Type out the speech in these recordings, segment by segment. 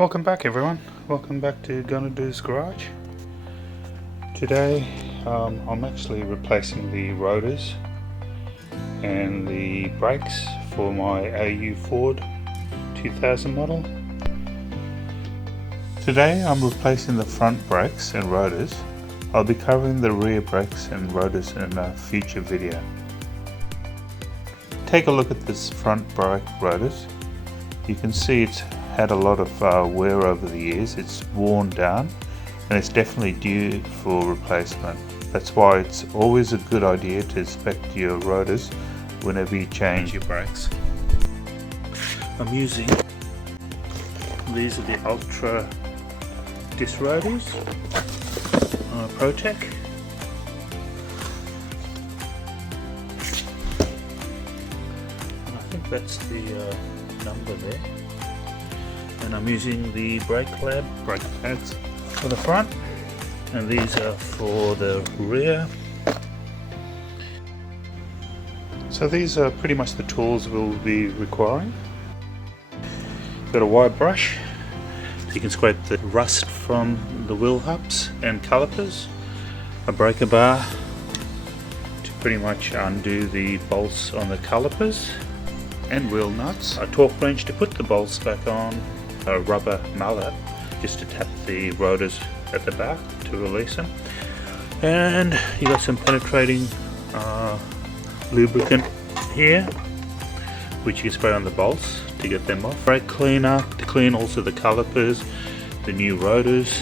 Welcome back everyone, welcome back to Gonna Do's Garage. Today I'm actually replacing the rotors and the brakes for my AU Ford 2000 model. Today I'm replacing the front brakes and rotors. I'll be covering the rear brakes and rotors in a future video. Take a look at this front brake rotors. You can see it's had a lot of wear over the years. It's worn down and it's definitely due for replacement. That's why it's always a good idea to inspect your rotors whenever you change your brakes. I'm using these are the Ultra disc rotors, Protec. And I think that's the number there. And I'm using the brake pads for the front, and these are for the rear. So these are pretty much the tools we'll be requiring. Got a wire brush. You can scrape the rust from the wheel hubs and calipers. A breaker bar to pretty much undo the bolts on the calipers and wheel nuts. A torque wrench to put the bolts back on. A rubber mallet just to tap the rotors at the back to release them, and you got some penetrating lubricant here which you can spray on the bolts to get them off. Brake cleaner to clean also the calipers, the new rotors,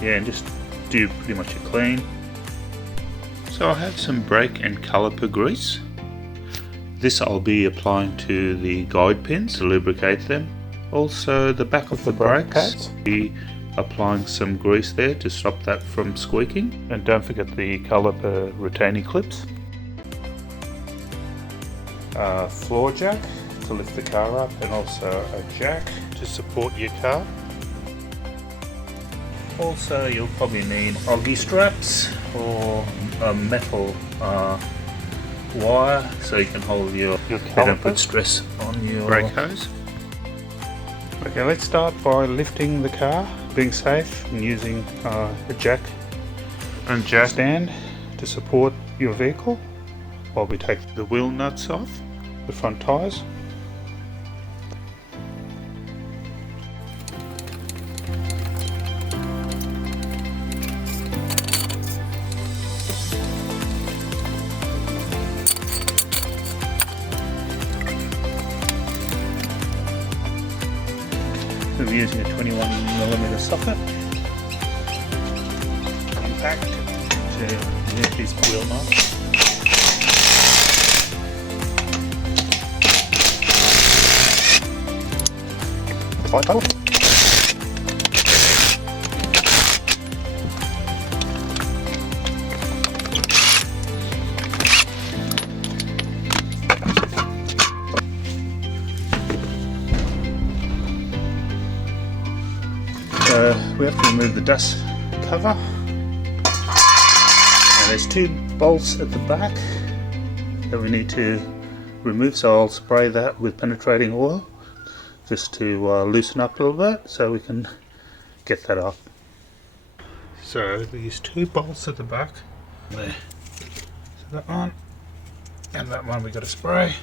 and just do pretty much a clean. So I have some brake and caliper grease. This I'll be applying to the guide pins to lubricate them. Also the back of the brake pads, be applying some grease there to stop that from squeaking. And don't forget the caliper retaining clips. A floor jack to lift the car up, and also a jack to support your car. Also you'll probably need oggy straps or a metal wire so you can hold your caliper and put stress on your brake hose. Okay, let's start by lifting the car, being safe and using a jack and jack stand to support your vehicle while we take the wheel nuts off the front tyres. We're using a 21mm socket impact to move these wheel nuts. We have to remove the dust cover, and there's two bolts at the back that we need to remove, so I'll spray that with penetrating oil just to loosen up a little bit so we can get that off. So these two bolts at the back there, so that one and that one we got to spray.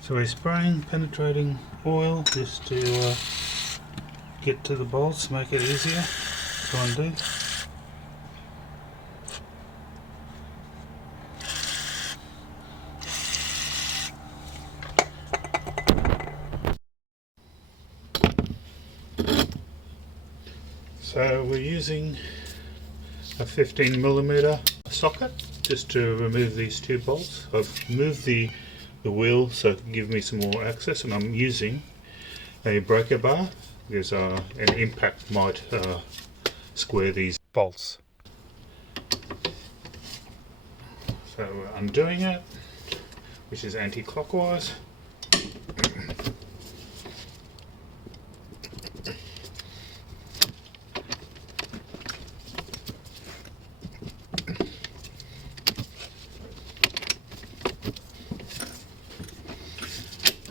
So we're spraying penetrating oil just to get to the bolts, make it easier to undo. So we're using a 15mm socket just to remove these two bolts. I've moved the wheel so it can give me some more access, and I'm using a breaker bar because an impact might square these bolts. So we're undoing it, which is anti-clockwise.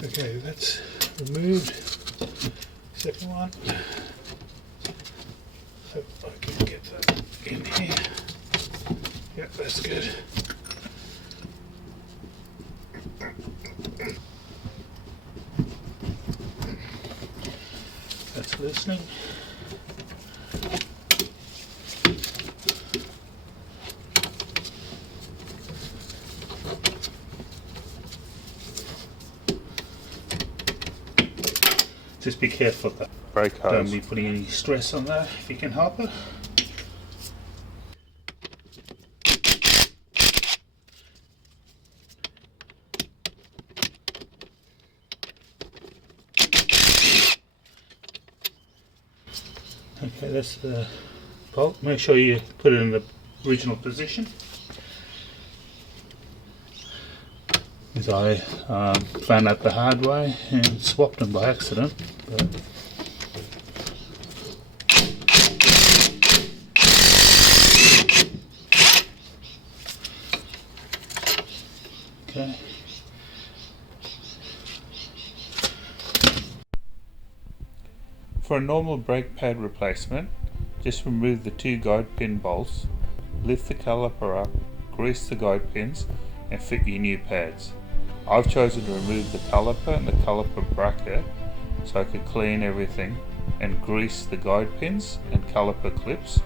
Okay, that's removed. Second one. Hope I can get that in here. Yep, that's good. That's listening. Just be careful of that brake hose. Don't be putting any stress on that if you can help it. Okay, that's the bolt. Make sure you put it in the original position. As I found out the hard way and swapped them by accident. But okay. For a normal brake pad replacement, just remove the two guide pin bolts, lift the caliper up, grease the guide pins and fit your new pads. I've chosen to remove the caliper and the caliper bracket so I could clean everything and grease the guide pins and caliper clips.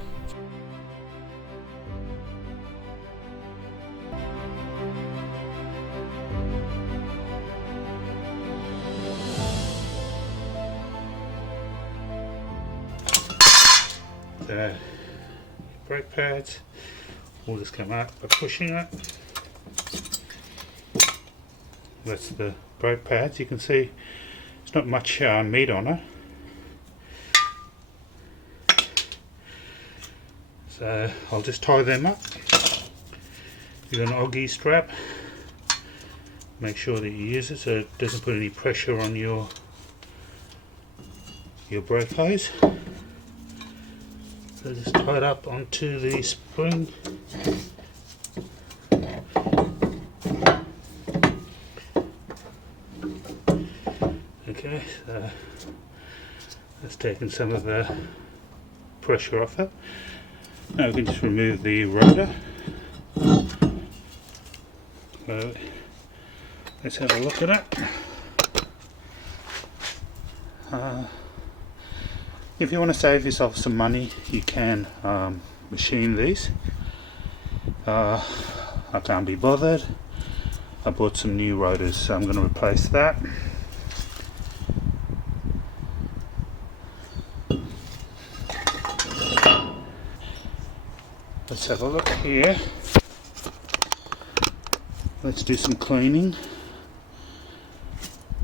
The brake pads will just come out by pushing it. That's the brake pads. You can see there's not much meat on it. So I'll just tie them up with an oggy strap. Make sure that you use it so it doesn't put any pressure on your brake hose. So just tie it up onto the spring. Okay, so that's taken some of the pressure off it. Now we can just remove the rotor. So let's have a look at it. If you want to save yourself some money, you can machine these. I can't be bothered. I bought some new rotors, so I'm going to replace that. Let's have a look here. Let's do some cleaning.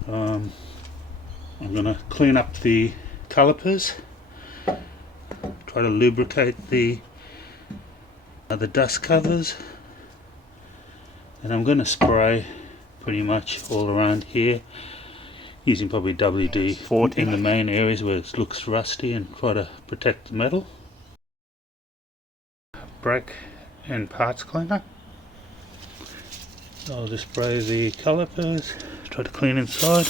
I'm going to clean up the calipers, try to lubricate the dust covers, and I'm going to spray pretty much all around here using probably WD-40 in the main areas where it looks rusty and try to protect the metal. Brake and parts cleaner. I'll just spray the calipers, try to clean inside.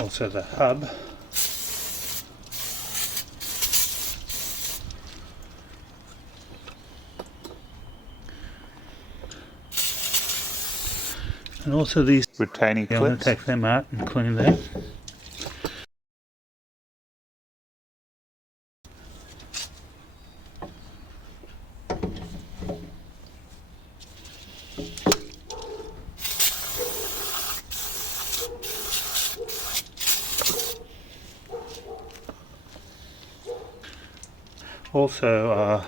Also the hub. And also these retaining clips. I'm going to take them out and clean them. Also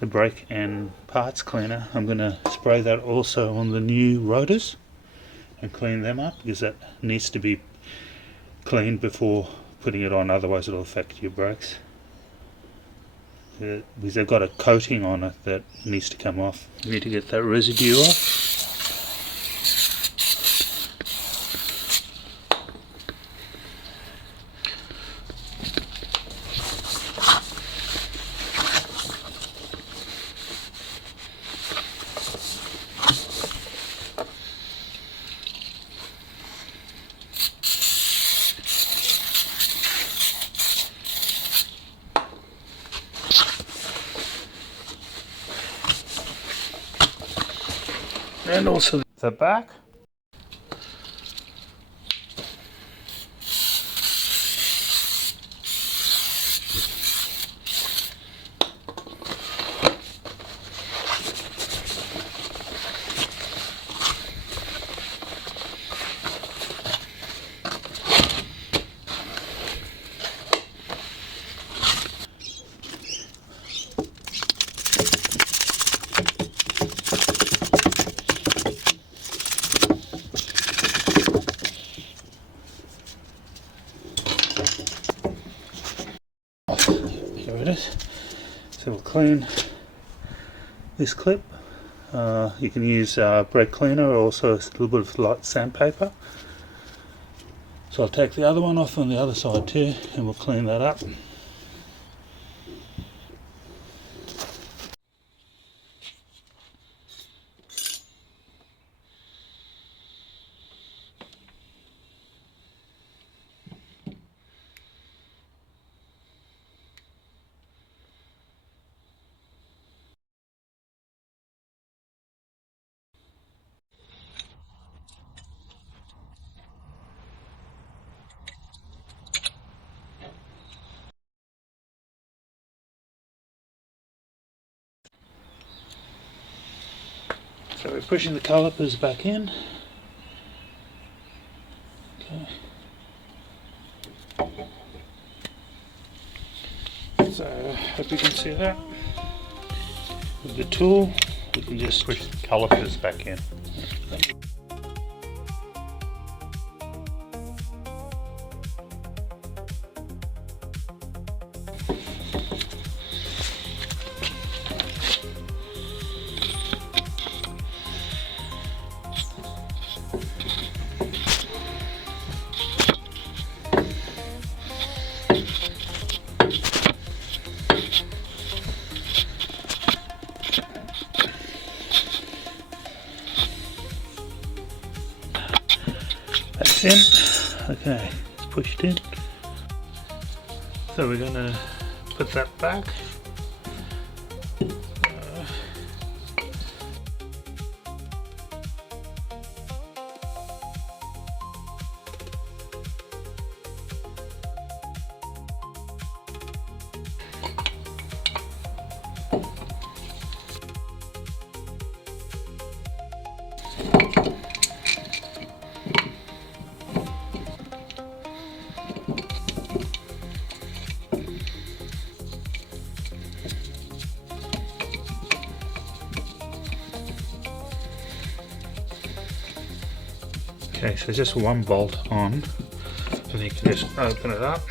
the brake and parts cleaner, I'm going to spray that also on the new rotors and clean them up, because that needs to be cleaned before putting it on, otherwise it'll affect your brakes. Because they've got a coating on it that needs to come off. You need to get that residue off. and also the back. There it is. So we'll clean this clip. You can use brake cleaner or also a little bit of light sandpaper. So I'll take the other one off on the other side too, and we'll clean that up. So we're pushing the calipers back in. Okay. So hope you can see that. With the tool, we can just push the calipers back in. That's in. Okay, it's pushed in. So we're going to put that back. Okay, so just one bolt on, and you can just open it up.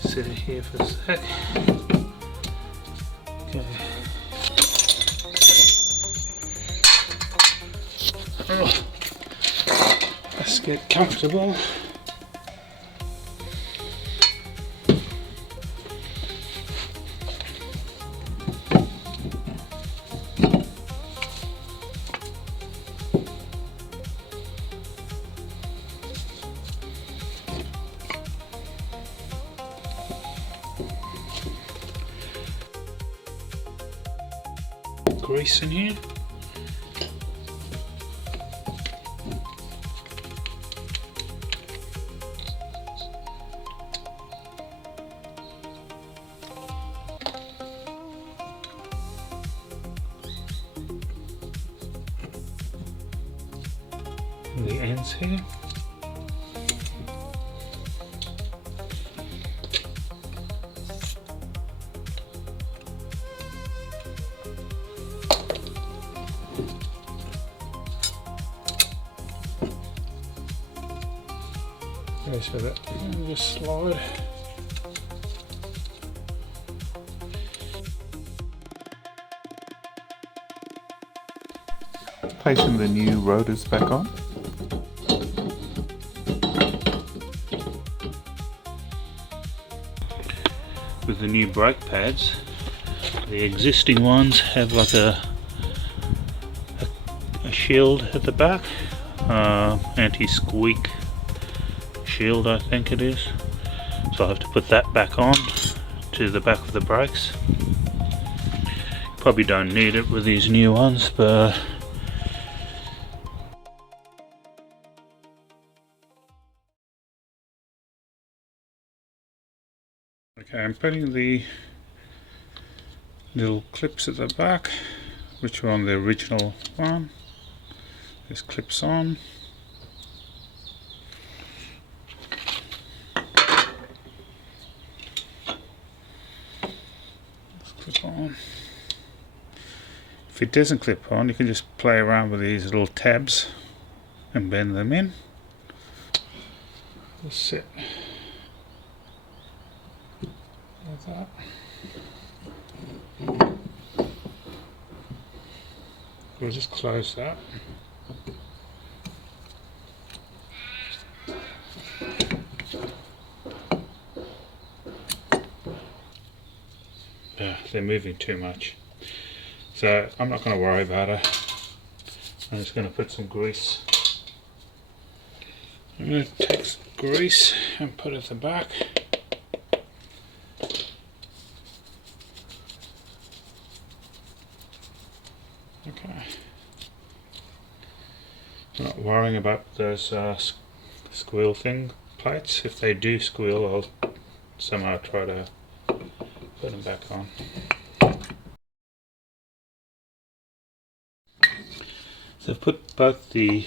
Sit it here for a sec. Okay. Oh, let's get comfortable. Grease in here. The ends here. Okay, so that will just slide. Placing the new rotors back on. With the new brake pads, the existing ones have like a shield at the back, anti-squeak shield I think it is, so I have to put that back on to the back of the brakes. Probably don't need it with these new ones, but okay, I'm putting the little clips at the back, which were on the original one. This clips on. Let's clip on. If it doesn't clip on, you can just play around with these little tabs and bend them in. Just sit like that. We'll just close that. Yeah, they're moving too much. So I'm not going to worry about it. I'm just going to put some grease. I'm going to take some grease and put it at the back. Okay. I'm not worrying about those squeal plates. If they do squeal, I'll somehow try to put them back on. So I've put both the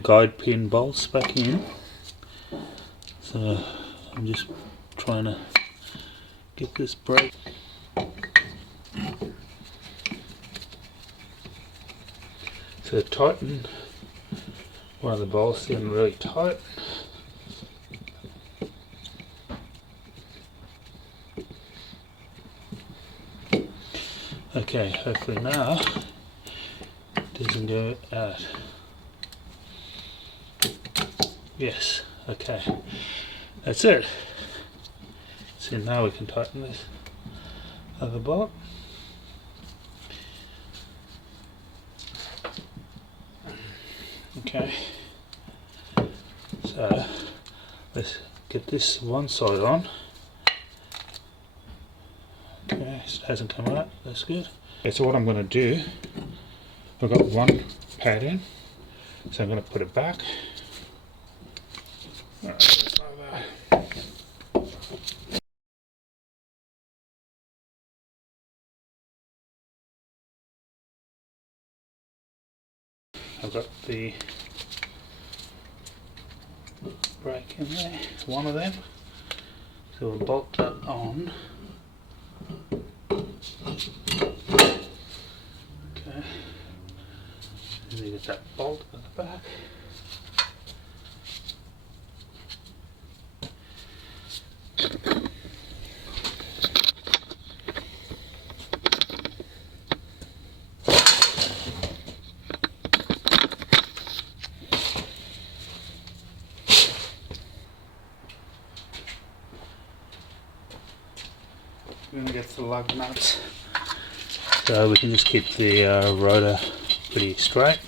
guide pin bolts back in. So I'm just trying to get this brake. So tighten one of the bolts in really tight. Okay, hopefully now it doesn't go out. Yes, okay, that's it. So now we can tighten this other bolt. Okay, so let's get this one side on. Okay, it hasn't come out, that's good. Okay, so what I'm going to do, I've got one pad in, so I'm going to put it back. Alright, like that. I've got the brake in there, one of them, so we'll bolt that on. Okay, and you get that bolt at the back. We're going to get the lug nuts, so we can just keep the rotor pretty straight.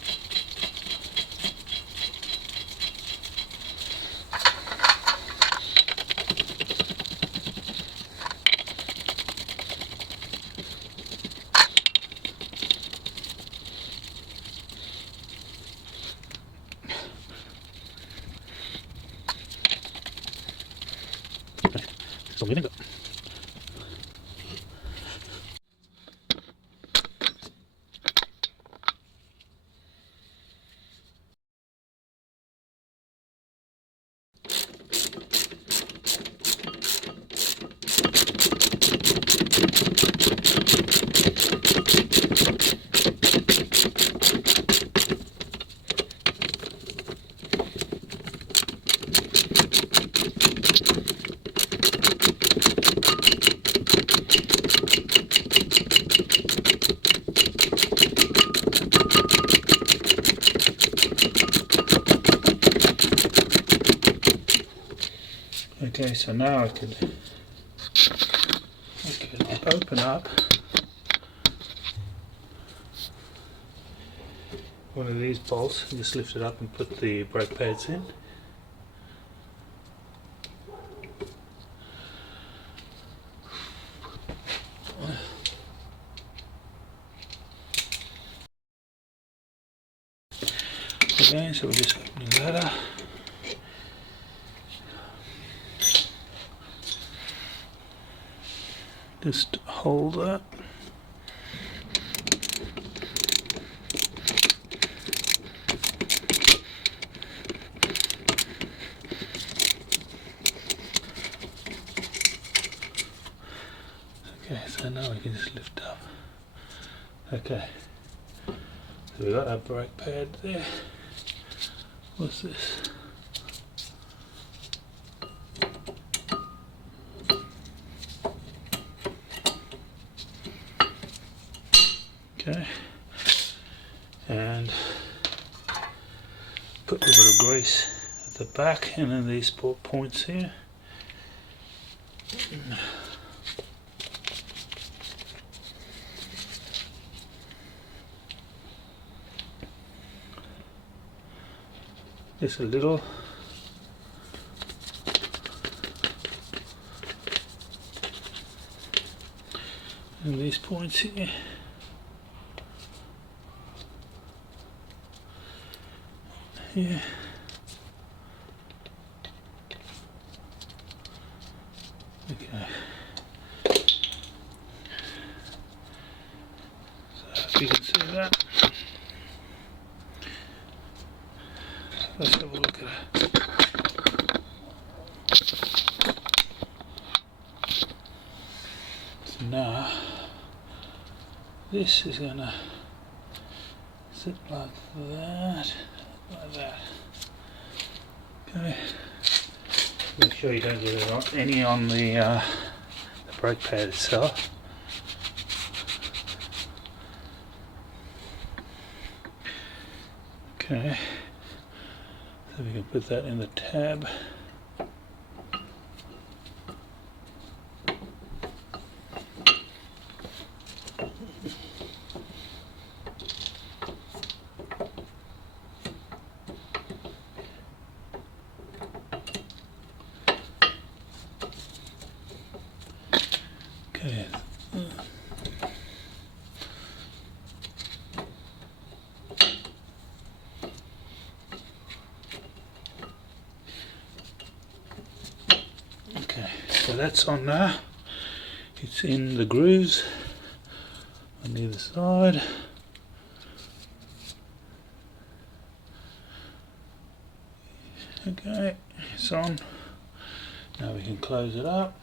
So we're going to go. Okay, so now I could open up one of these bolts and just lift it up and put the brake pads in. Okay, so we're just opening that up. Just hold that. Okay, so now we can just lift up. Okay, so we got our brake pad there. What's this? Okay, and put a little bit of grease at the back and then these points here. Just a little. And these points here. Here. Okay. So if you can see that. Let's have a look at it. So now this is gonna sit like that, like that. Okay. Make sure you don't get any on the brake pad itself. Okay. So we can put that in the tab. Okay. Okay, so that's on there. It's in the grooves on either side. Okay, it's on. Now we can close it up.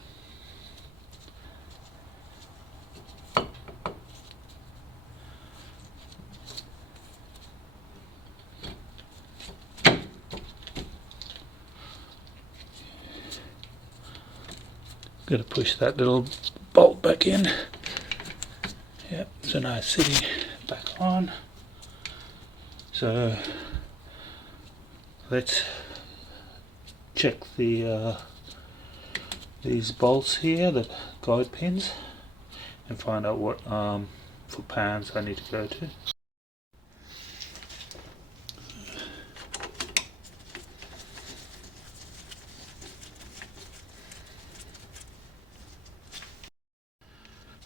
Got to push that little bolt back in. Yep, so now it's sitting back on. So let's check the these bolts here, the guide pins, and find out what foot pounds I need to go to.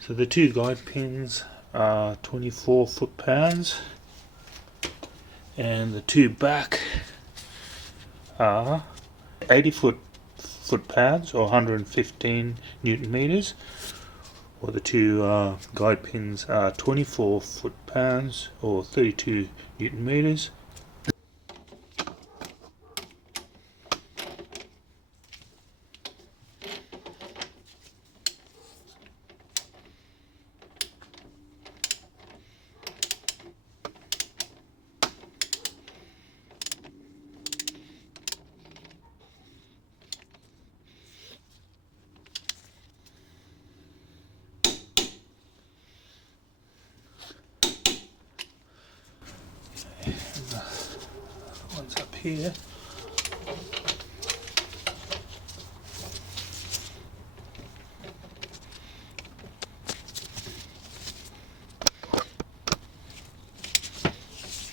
So the two guide pins are 24 foot-pounds, and the two back are 80 foot-pounds or 115 newton meters, or the two guide pins are 24 foot-pounds or 32 newton meters. One's up here.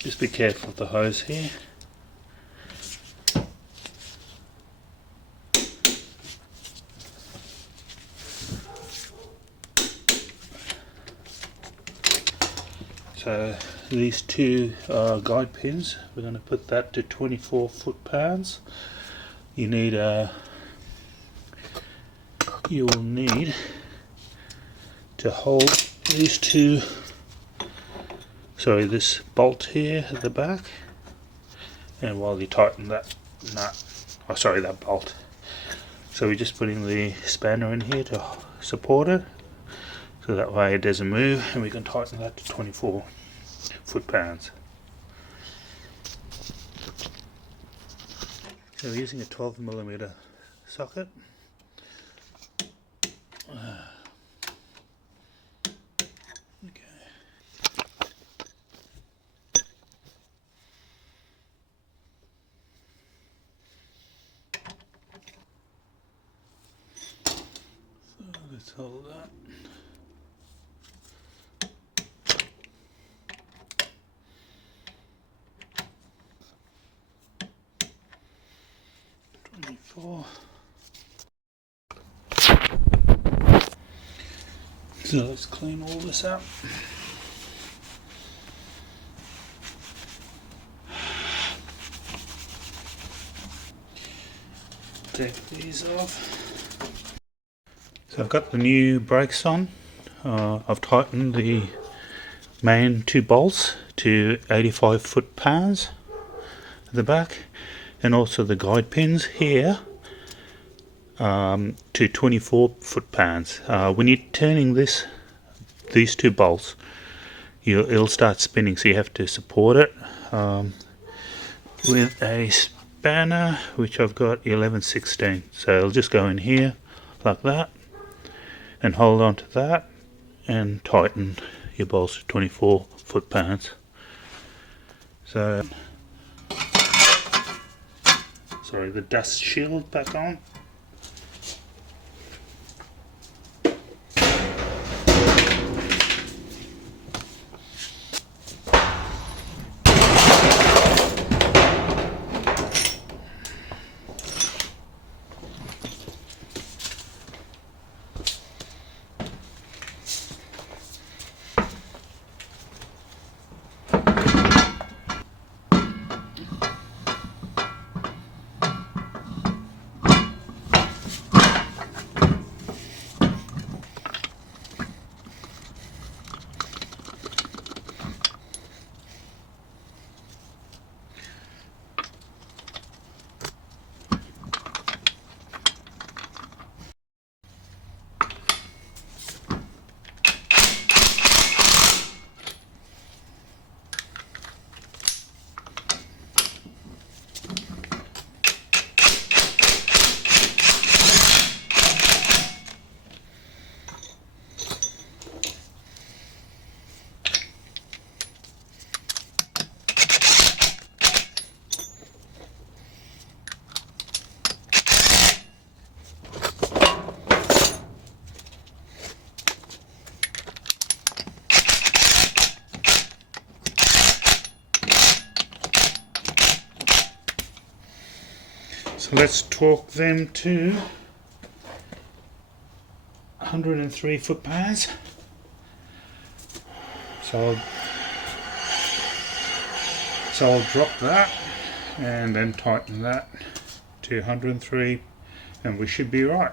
Just be careful of the hose here. So these two guide pins. We're going to put that to 24 foot-pounds. You will need to hold these two, this bolt here at the back, and while you tighten that nut, that bolt. So we're just putting the spanner in here to support it, so that way it doesn't move, and we can tighten that to 24 foot-pounds. So we're using a 12mm socket. Let's hold that. So let's clean all this up. Take these off. So I've got the new brakes on. I've tightened the main two bolts to 85 foot-pounds at the back, and also the guide pins here to 24 foot-pounds. When you're turning these two bolts, it'll start spinning, so you have to support it with a spanner, which I've got 11/16. So it'll just go in here like that and hold on to that and tighten your bolts to 24 foot-pounds. So the dust shield back on. So let's torque them to 103 foot-pounds. So I'll drop that and then tighten that to 103, and we should be right.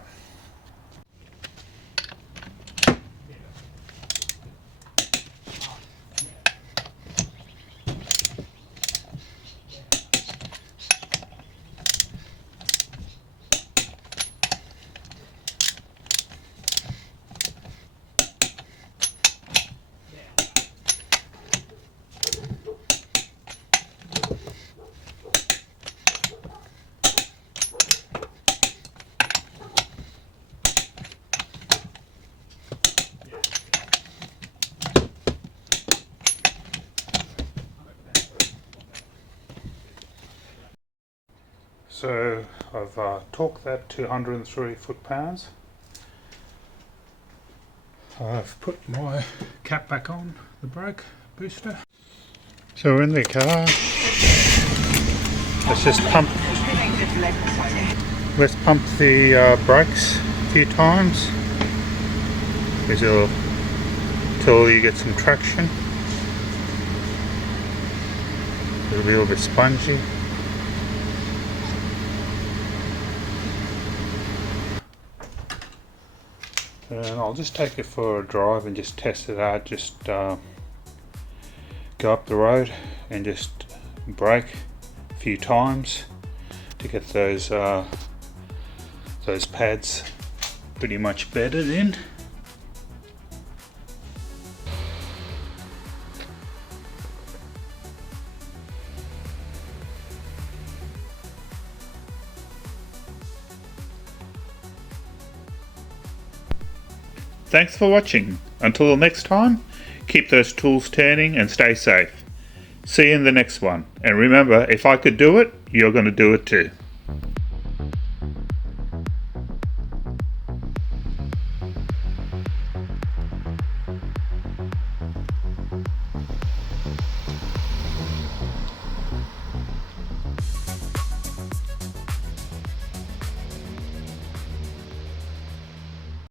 So I've torqued that to 103 foot-pounds. I've put my cap back on, the brake booster. So we're in the car. Let's pump the brakes a few times until you get some traction. It'll be a little bit spongy. And I'll just take it for a drive and just test it out. Just go up the road and just brake a few times to get those pads pretty much bedded in. Thanks for watching. Until next time, keep those tools turning and stay safe. See you in the next one. And remember, if I could do it, you're going to do it too.